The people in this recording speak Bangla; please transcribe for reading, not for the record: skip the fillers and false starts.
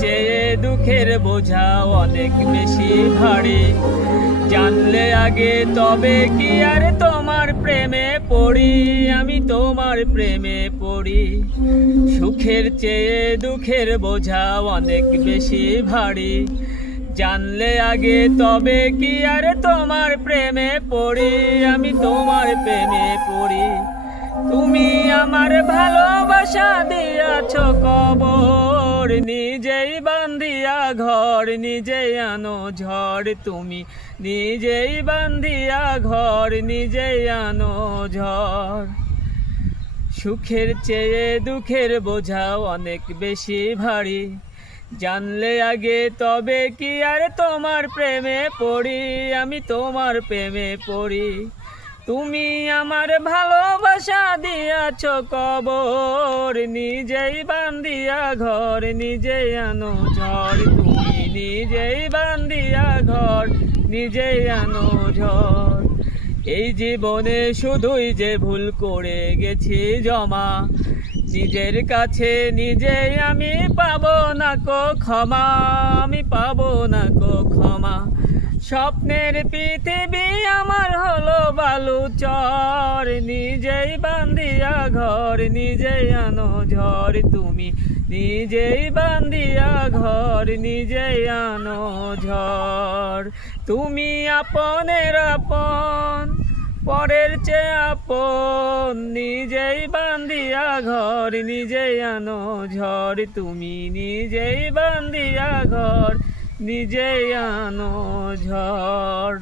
চেয়ে দুঃখের বোঝা অনেক বেশি ভারী। জানলে আগে তবে কি আর তোমার প্রেমে পড়ি, আমি তোমার প্রেমে পড়ি। সুখের চেয়ে দুঃখের বোঝা অনেক বেশি ভারী। জানলে আগে তবে কি আর তোমার প্রেমে পড়ি, আমি তোমার প্রেমে পড়ি। তুমি আমার ভালোবাসা দিয়াছ কবর, নিজেই বান্ধিয়া ঘর নিজেই আনো ঝড়। তুমি নিজেই বান্ধিয়া ঘর নিজেই আনো ঝড়। সুখের চেয়ে দুঃখের বোঝা অনেক বেশি ভারী। জানলে আগে তবে কি আর তোমার প্রেমে পড়ি, আমি তোমার প্রেমে পড়ি। তুমি আমার ভালোবাসা দিয়াছ কবর, নিজেই বান্ধিয়া ঘর নিজেই আনো ঝড়। তুমি নিজেই বান্ধিয়া ঘর নিজেই আনো ঝড়। এই জীবনে শুধুই যে ভুল করে গেছি জমা, নিজের কাছে নিজেই আমি পাবো না কো ক্ষমা, আমি পাবো না কো ক্ষমা। স্বপ্নের পৃথিবী আমার হলো বালুচর, নিজেই বান্ধিয়া ঘর নিজেই আনো ঝড়। তুমি নিজেই বান্ধিয়া ঘর নিজেই আনো ঝড়। তুমি আপনের আপন পরের চেয়ে আপন, নিজেই বান্ধিয়া ঘর নিজেই আনো ঝড়। তুমি নিজেই বান্ধিয়া ঘর নিজেই আনো ঝড়।